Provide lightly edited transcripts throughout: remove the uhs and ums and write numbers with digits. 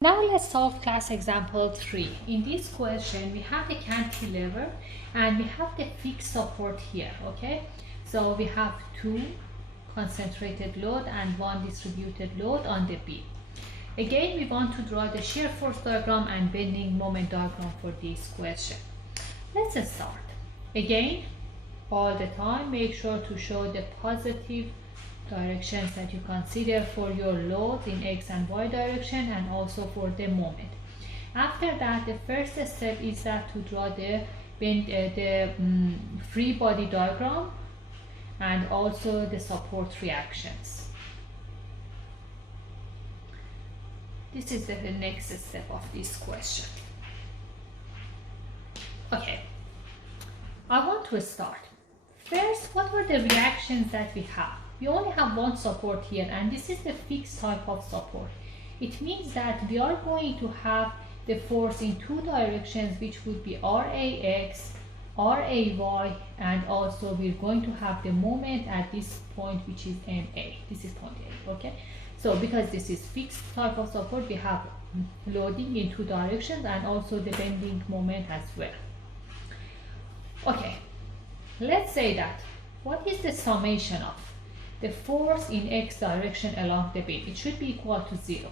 Now let's solve class example 3. In this question, we have the cantilever and we have the fixed support here, okay? So we have two concentrated load and one distributed load on the beam. Again, we want to draw the shear force diagram and bending moment diagram for this question. Let's start. Again, all the time, make sure to show the positive directions that you consider for your loads in X and Y direction and also for the moment. After that, the first step is that to draw the free body diagram and also the support reactions. This is the next step of this question. Okay, I want to start. First, what are the reactions that we have? We only have one support here, and this is the fixed type of support. It means that we are going to have the force in two directions, which would be RAX, RAY, and also we're going to have the moment at this point, which is MA. This is point A, okay? So because this is fixed type of support, we have loading in two directions and also the bending moment as well. Okay, let's say that what is the summation of the force in X direction along the beam? It should be equal to 0.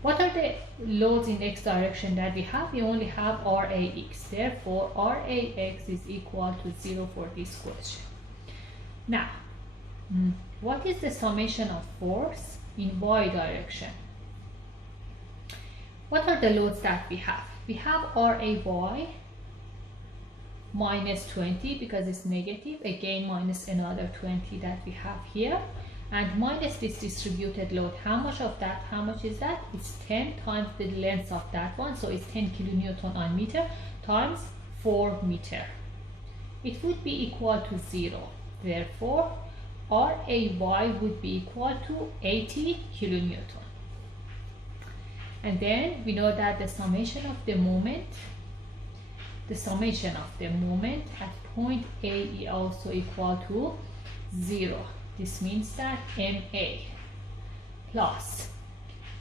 What are the loads in X direction that we have? We only have RAX. Therefore, RAX is equal to 0 for this question. Now, what is the summation of force in Y direction? What are the loads that we have? We have RAY minus 20 because it's negative, again minus another 20 that we have here, and minus this distributed load. How much of that? How much is that? It's 10 times the length of that one, so it's 10 kilonewton on meter times 4 meter. It would be equal to 0. Therefore, RAY would be equal to 80 kilonewton. And then we know that the summation of the moment at point A is also equal to 0. This means that MA plus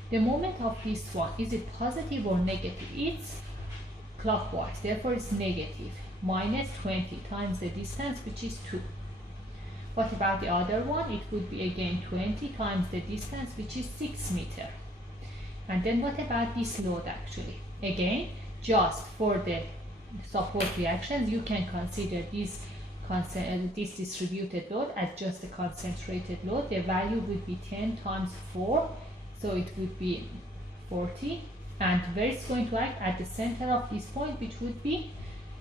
the moment of this one, is it positive or negative? It's clockwise, therefore it's negative, minus 20 times the distance, which is 2. What about the other one? It would be again 20 times the distance, which is 6 meter. And then what about this load actually? Again, just for the support reactions, you can consider this distributed load as just a concentrated load. The value would be 10 times 4, so it would be 40. And where it's going to act? At the center of this point, which would be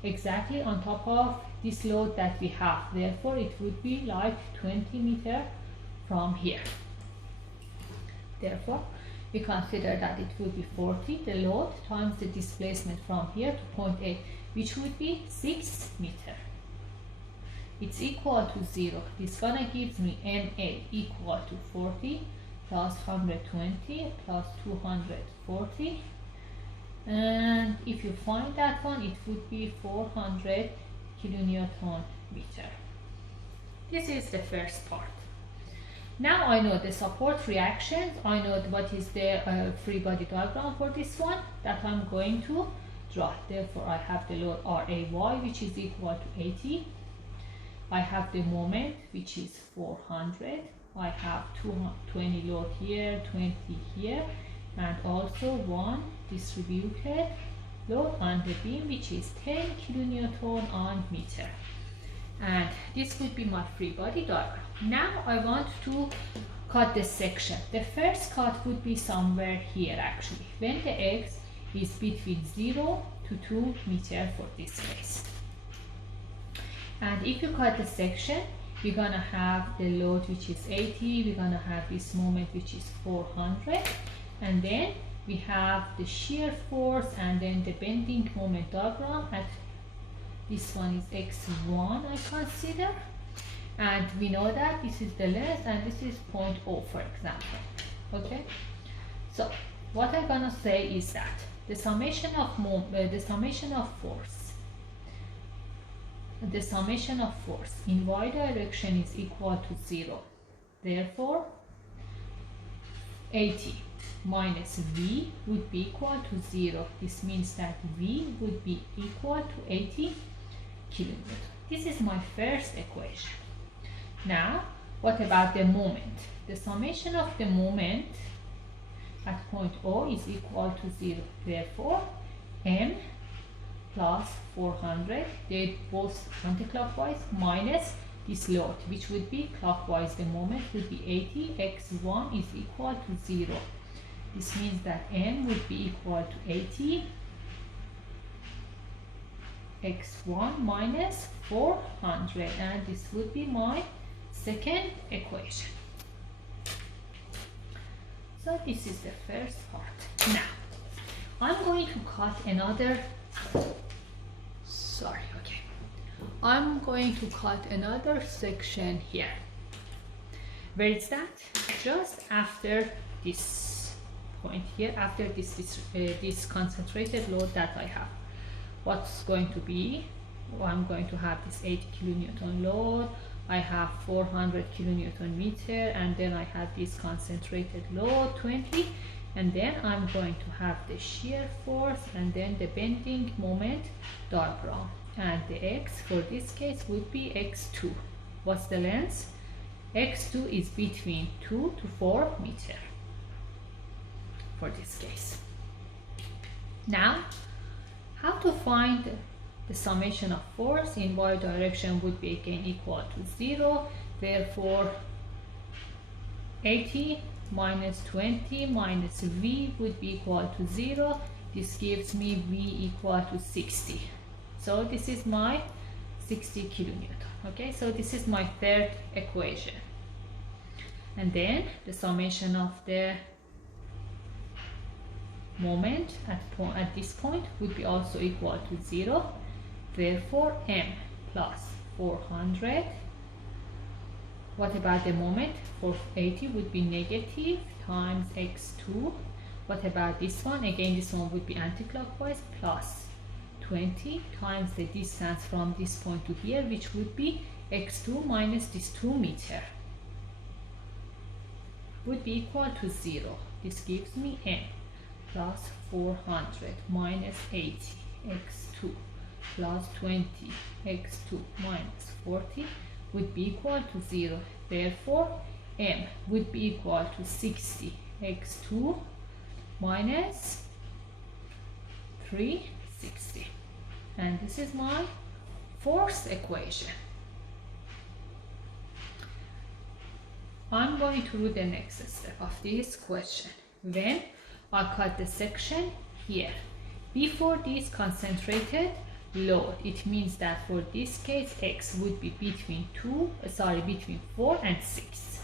exactly on top of this load that we have. Therefore, it would be like 20 meter from here. Therefore, we consider that it would be 40, the load, times the displacement from here to point A, which would be 6 meter. It's equal to 0. This gonna gives me MA equal to 40 plus 120 plus 240. And if you find that one, it would be 400 kilonewton meter. This is the first part. Now I know the support reactions. I know what is the free body diagram for this one that I'm going to draw. Therefore, I have the load RAY, which is equal to 80. I have the moment, which is 400. I have 20 load here, 20 here, and also one distributed load on the beam, which is 10 kilonewton on meter. And this would be my free body diagram. Now I want to cut the section. The first cut would be somewhere here actually, when the X is between 0 to 2 meter for this case. And if you cut the section, we're gonna have the load, which is 80, we're gonna have this moment, which is 400, and then we have the shear force and then the bending moment diagram. At this one is X1, I consider, and we know that this is the length and this is 0.0, for example. Okay, so what I'm gonna say is that the summation of force in Y direction is equal to 0. Therefore, 80 minus v would be equal to 0. This means that v would be equal to 80 kilonewton. This is my first equation. Now, what about the moment? The summation of the moment at point O is equal to 0. Therefore, m plus 400, they both anti-clockwise, minus this load, which would be clockwise. The moment would be 80, x1 is equal to 0. This means that m would be equal to 80 x1 minus 400, and this would be my second equation. So this is the first part. Now I'm going to cut another, I'm going to cut another section here. Where is that? Just after this point here, after this concentrated load that I have. What's going to be? Well, I'm going to have this 80 kilonewton load, I have 400 kilonewton meter, and then I have this concentrated load 20, and then I'm going to have the shear force and then the bending moment diagram, and the x for this case would be x2. What's the length? x2 is between 2 to 4 meter for this case. Now, how to find the summation of force in y direction would be again equal to 0. Therefore, 80 minus 20 minus v would be equal to 0. This gives me v equal to 60. So this is my 60 kilonewton. Okay, so this is my third equation. And then the summation of the moment at this point would be also equal to 0. Therefore, m plus 400. What about the moment? For 80 would be negative times x2. What about this one? Again, this one would be anti-clockwise, plus 20 times the distance from this point to here, which would be x2 minus this 2 meter, would be equal to 0. This gives me m plus 400 minus 80 x2 plus 20 x2 minus 40 would be equal to 0. Therefore, m would be equal to 60 x2 minus 360. And this is my fourth equation. I'm going to do the next step of this question. When I cut the section here before this concentrated load, it means that for this case x would be between 4 and 6.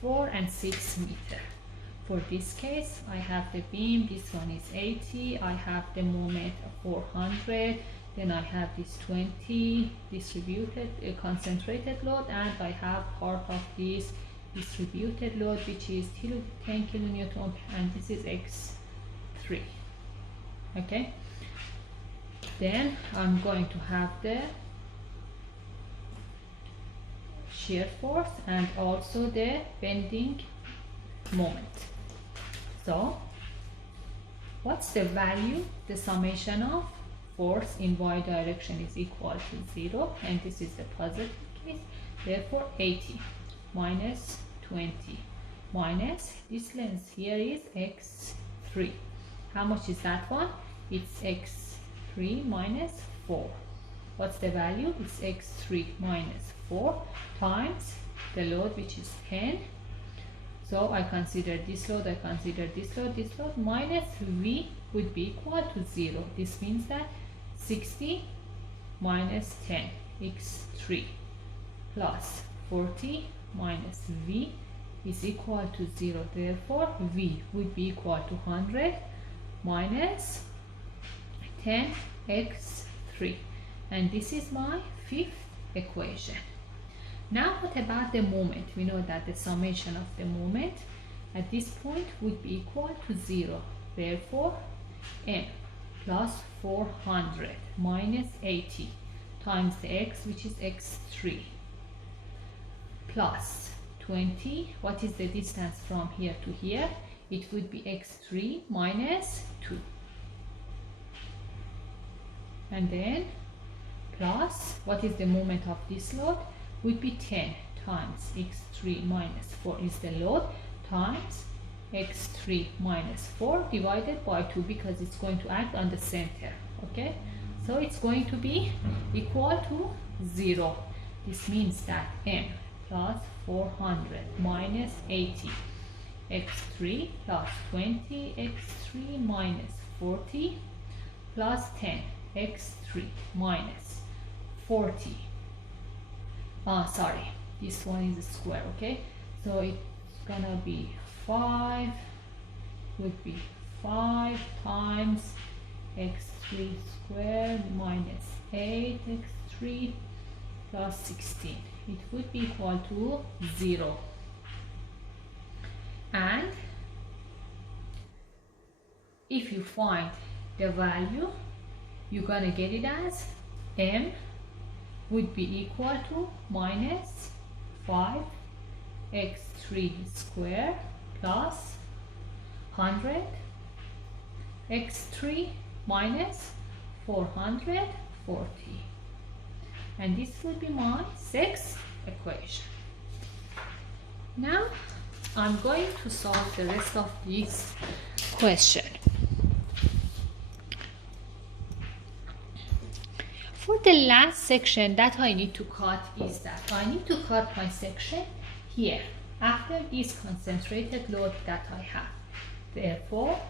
4 and 6 meter. For this case, I have the beam, this one is 80, I have the moment of 400, then I have this 20 distributed concentrated load, and I have part of this distributed load, which is 10 kilonewton, and this is x3. Okay, then I'm going to have the shear force and also the bending moment. So what's the value? The summation of force in y direction is equal to 0, and this is the positive case. Therefore, 80 minus 20 minus this length here is x3. How much is that one? It's x3 minus 4. What's the value? It's x3 minus 4 times the load, which is 10. So I consider this load, I consider this load, minus v would be equal to 0. This means that 60 minus 10 x3 plus 40 minus v is equal to 0. Therefore, v would be equal to 100 minus 10 x3. And this is my fifth equation. Now what about the moment? We know that the summation of the moment at this point would be equal to 0. Therefore, m plus 400 minus 80 times the x, which is x3, plus 20. What is the distance from here to here? It would be x3 minus 2. And then plus, what is the moment of this load? Would be 10 times x3 minus 4 is the load, times x3 minus 4 divided by 2, because it's going to act on the center. Okay, so it's going to be equal to 0. This means that m plus 400 minus 80 x3 plus 20 x3 minus 40 plus 10 x3 minus 40. Sorry, this one is a square. Okay, so it's gonna be 5, would be 5 times x3 squared minus 8x3 plus 16. It would be equal to 0. And if you find the value, you're gonna get it as m would be equal to minus 5 x3 squared plus 100 x3 minus 440. And this will be my sixth equation. Now I'm going to solve the rest of this question. For the last section that I need to cut is that I need to cut my section here after this concentrated load that I have. Therefore,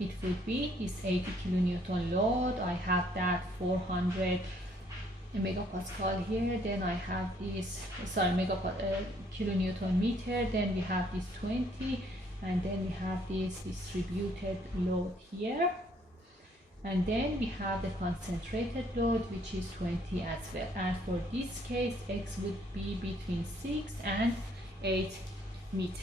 it would be this 80 kilonewton load. I have that 400 megapascal here. Then I have this, kilonewton meter. Then we have this 20, and then we have this distributed load here. And then we have the concentrated load, which is 20 as well. And for this case, x would be between 6 and 8 meters.